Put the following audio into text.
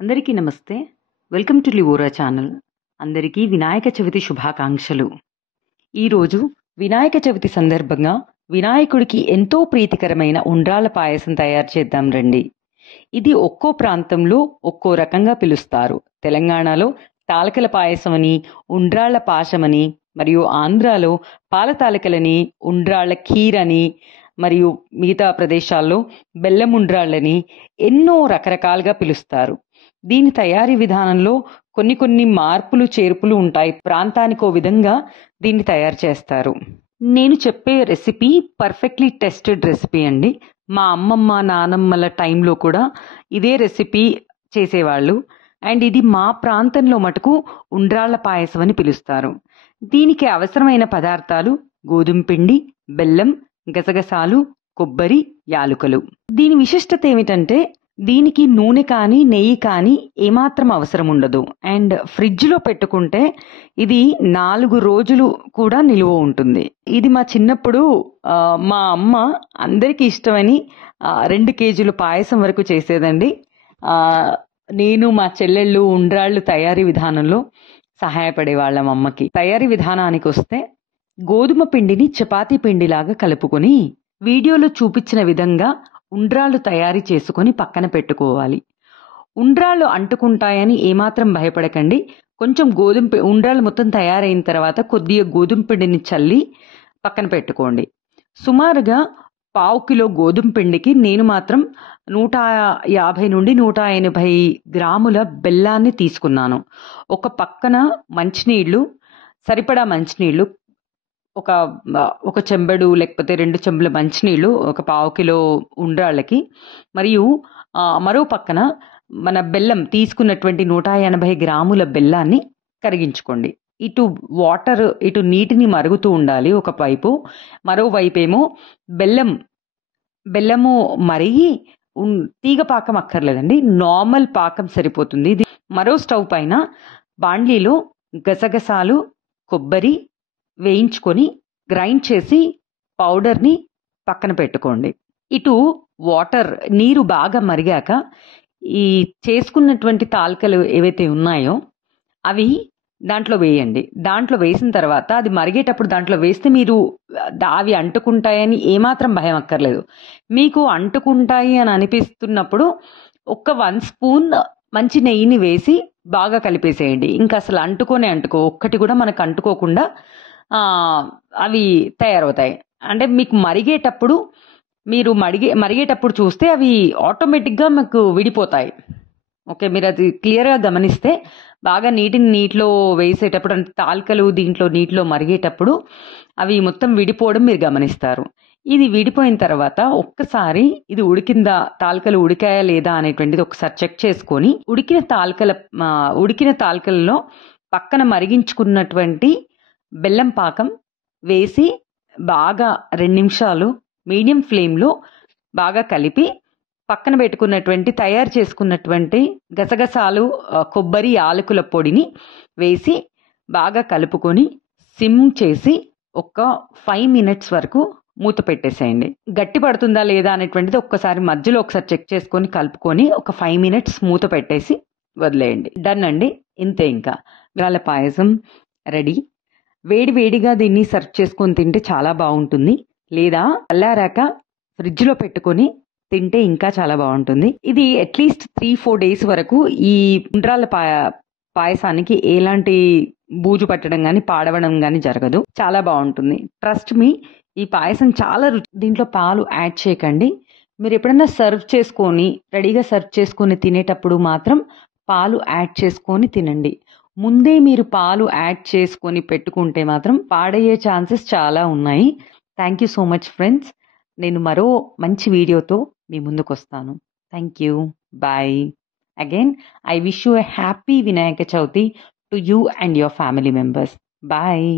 అందరికీ నమస్తే. Welcome to Livora channel. అందరికీ వినాయక చవితి శుభాకాంక్షలు. ఈరోజు వినాయక చవితి సందర్భంగా వినాయకుడికి ఎంతో ప్రీతికరమైన ఉండ్రాళ్ళ పాయసం తయారు చేద్దాం రండి. ఇది ఒక్కో ప్రాంతంలో ఒక్కో రకంగా పిలుస్తారు. తెలంగాణలో తాలకల పాయసం అని, ఉండ్రాళ్ళ పాశమని, మరియు ఆంధ్రాలో పాల తాలకలని, ఉండ్రాళ్ళ ఖీర్ అని, మరియు మిగతా ప్రదేశాల్లో బెల్లం ఉండ్రాళ్ళని ఎన్నో రకరకాలుగా పిలుస్తారు. దీని తయారీ విధానంలో కొన్ని మార్పులు చేర్పులు ఉంటాయి. ప్రాంతానికో విధంగా దీన్ని తయారు చేస్తారు. నేను చెప్పే రెసిపీ పర్ఫెక్ట్లీ టెస్టెడ్ రెసిపీ అండి. మా అమ్మమ్మ నానమ్మల టైంలో కూడా ఇదే రెసిపీ చేసేవాళ్ళు. అండ్ ఇది మా ప్రాంతంలో మటుకు ఉండ్రాళ్ళ పాయసం అని పిలుస్తారు. దీనికి అవసరమైన పదార్థాలు గోధుమ పిండి, బెల్లం, గసగసాలు, కొబ్బరి, యాలుకలు. దీని విశిష్టత ఏమిటంటే దీనికి నూనె కానీ నెయ్యి కానీ ఏమాత్రం అవసరం ఉండదు. అండ్ ఫ్రిడ్జ్లో పెట్టుకుంటే ఇది 4 రోజులు కూడా నిలువ ఉంటుంది. ఇది మా చిన్నప్పుడు మా అమ్మ అందరికీ ఇష్టమని 2 కేజీలు పాయసం వరకు చేసేదండి. నేను మా చెల్లెళ్ళు ఉండ్రాళ్ళు తయారీ విధానంలో సహాయపడేవాళ్ళం అమ్మకి. తయారీ విధానానికి వస్తే గోధుమ పిండిని చపాతీ పిండిలాగా కలుపుకొని వీడియోలో చూపించిన విధంగా ఉండ్రాళ్ళు తయారీ చేసుకొని పక్కన పెట్టుకోవాలి. ఉండ్రాళ్ళు అంటుకుంటాయని ఏమాత్రం భయపడకండి. కొంచెం ఉండ్రాళ్ళు మొత్తం తయారైన తర్వాత కొద్దిగా గోధుమ పిండిని చల్లి పక్కన పెట్టుకోండి. సుమారుగా 1/2 కిలో గోధుమ పిండికి నేను మాత్రం 150 నుండి 180 గ్రాముల బెల్లాన్ని తీసుకున్నాను. ఒక పక్కన మంచినీళ్ళు, సరిపడా మంచినీళ్ళు, ఒక చెంబెడు లేకపోతే 2 చెంబుల మంచినీళ్ళు ఒక 1/2 కిలో ఉండ్రాళ్ళకి, మరియు మరో పక్కన మన బెల్లం తీసుకున్నటువంటి 180 గ్రాముల బెల్లాన్ని కరిగించుకోండి. ఇటు నీటిని మరుగుతూ ఉండాలి ఒక వైపు, మరోవైపు ఏమో బెల్లము మరిగి తీగ పాకం అక్కర్లేదండి, నార్మల్ పాకం సరిపోతుంది. మరో స్టవ్ పైన బాండ్లీలో గసగసాలు, కొబ్బరి వేయించుకొని గ్రైండ్ చేసి పౌడర్ని పక్కన పెట్టుకోండి. ఇటు నీరు బాగా మరిగాక ఈ చేసుకున్నటువంటి తాలికలు ఏవైతే ఉన్నాయో అవి దాంట్లో వేయండి. దాంట్లో వేసిన తర్వాత అది మరిగేటప్పుడు దాంట్లో వేస్తే మీరు అవి అంటుకుంటాయని ఏమాత్రం భయం అక్కర్లేదు. మీకు అంటుకుంటాయి అని అనిపిస్తున్నప్పుడు 1 స్పూన్ మంచి నెయ్యిని వేసి బాగా కలిపేసేయండి. ఇంకా అసలు ఒక్కటి కూడా మనకు అంటుకోకుండా అవి తయారవుతాయి. అంటే మీకు మరిగేటప్పుడు చూస్తే అవి ఆటోమేటిక్గా మీకు విడిపోతాయి. ఓకే, మీరు అది క్లియర్గా గమనిస్తే బాగా నీటిలో వేసేటప్పుడు, అంటే తాలికలు దీంట్లో నీటిలో మరిగేటప్పుడు అవి మొత్తం విడిపోవడం మీరు గమనిస్తారు. ఇది విడిపోయిన తర్వాత ఒక్కసారి ఇది తాలికలు ఉడికాయా లేదా అనేటువంటిది ఒకసారి చెక్ చేసుకొని ఉడికిన తాలికలలో పక్కన మరిగించుకున్నటువంటి బెల్లం పాకం వేసి బాగా 2 నిమిషాలు మీడియం ఫ్లేమ్లో బాగా కలిపి పక్కన పెట్టుకున్నటువంటి తయారు చేసుకున్నటువంటి గసగసాలు, కొబ్బరి, యాలకుల పొడిని వేసి బాగా కలుపుకొని సిమ్ చేసి ఒక 5 మినిట్స్ వరకు మూత పెట్టేసేయండి. గట్టి పడుతుందా లేదా అనేటువంటిది మధ్యలో ఒకసారి చెక్ చేసుకొని కలుపుకొని ఒక 5 మినిట్స్ మూత పెట్టేసి వదిలేయండి. డన్ అండి, ఇంతే. ఇంకా ఉండ్రాళ్ళ పాయసం రెడీ. వేడిగా దీన్ని సర్వ్ చేసుకొని తింటే చాలా బాగుంటుంది. లేదా చల్లారాక ఫ్రిడ్జ్లో పెట్టుకొని తింటే ఇంకా చాలా బాగుంటుంది. ఇది అట్లీస్ట్ 3-4 డేస్ వరకు ఈ ఉండ్రాళ్ళ పాయసానికి ఎలాంటి బూజు పట్టడం కానీ పాడవడం కానీ జరగదు. చాలా బాగుంటుంది. ట్రస్ట్ మీ, ఈ పాయసం చాలా దీంట్లో పాలు యాడ్ చేయకండి. మీరు ఎప్పుడైనా రెడీగా సర్వ్ చేసుకొని తినేటప్పుడు మాత్రం పాలు యాడ్ చేసుకొని తినండి. ముందే మీరు పాలు యాడ్ చేసుకొని పెట్టుకుంటే మాత్రం పాడయ్యే ఛాన్సెస్ చాలా ఉన్నాయి. Thank you so much friends. నేను మరో మంచి వీడియోతో మీ ముందుకు వస్తాను. Thank you. Bye. Again I wish you a happy Vinayaka Chavithi to you and your family members. Bye.